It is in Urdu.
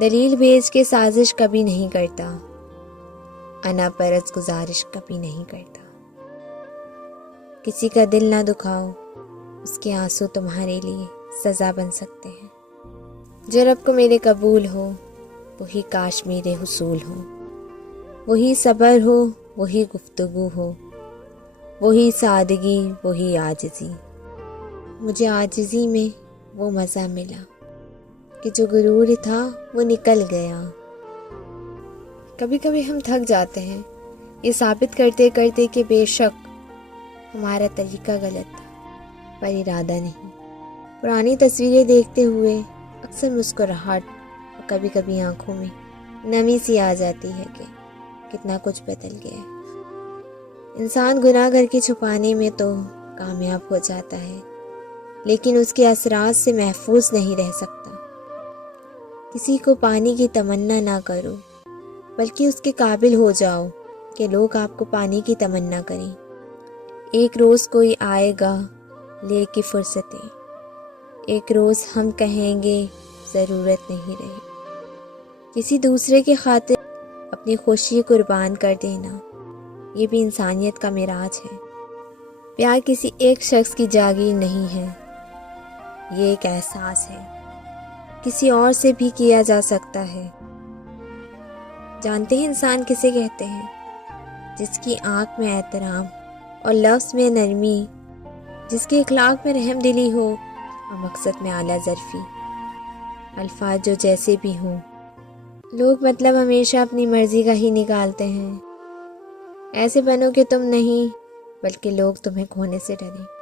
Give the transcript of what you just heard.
دلیل بھیج کے سازش کبھی نہیں کرتا، انا پرست گزارش کبھی نہیں کرتا۔ کسی کا دل نہ دکھاؤ، اس کے آنسو تمہارے لیے سزا بن سکتے ہیں۔ جو رب کو میرے قبول ہو، وہی کاش میرے حصول ہو، وہی صبر ہو، وہی گفتگو ہو، وہی سادگی، وہی عاجزی۔ مجھے عاجزی میں وہ مزہ ملا کہ جو غرور تھا وہ نکل گیا۔ کبھی کبھی ہم تھک جاتے ہیں یہ ثابت کرتے کرتے کہ بے شک ہمارا طریقہ غلط تھا، پر ارادہ نہیں۔ پرانی تصویریں دیکھتے ہوئے اکثر مسکراہٹ اور کبھی کبھی آنکھوں میں نمی سی آ جاتی ہے کہ کتنا کچھ بدل گیا ہے۔ انسان گناہ کر کے چھپانے میں تو کامیاب ہو جاتا ہے، لیکن اس کے اثرات سے محفوظ نہیں رہ سکتا۔ کسی کو پانے کی تمنا نہ کرو، بلکہ اس کے قابل ہو جاؤ کہ لوگ آپ کو پانے کی تمنا کریں۔ ایک روز کوئی آئے گا لے کے فرصتیں، ایک روز ہم کہیں گے ضرورت نہیں رہی۔ کسی دوسرے کی خاطر اپنی خوشی قربان کر دینا، یہ بھی انسانیت کا معراج ہے۔ پیار کسی ایک شخص کی جاگیر نہیں ہے، یہ ایک احساس ہے، کسی اور سے بھی کیا جا سکتا ہے۔ جانتے ہیں انسان کسے کہتے ہیں؟ جس کی آنکھ میں احترام اور لفظ میں نرمی، جس کے اخلاق میں رحم دلی ہو اور مقصد میں اعلیٰ ظرفی۔ الفاظ جو جیسے بھی ہوں، لوگ مطلب ہمیشہ اپنی مرضی کا ہی نکالتے ہیں۔ ایسے بنو کہ تم نہیں، بلکہ لوگ تمہیں کھونے سے ڈریں۔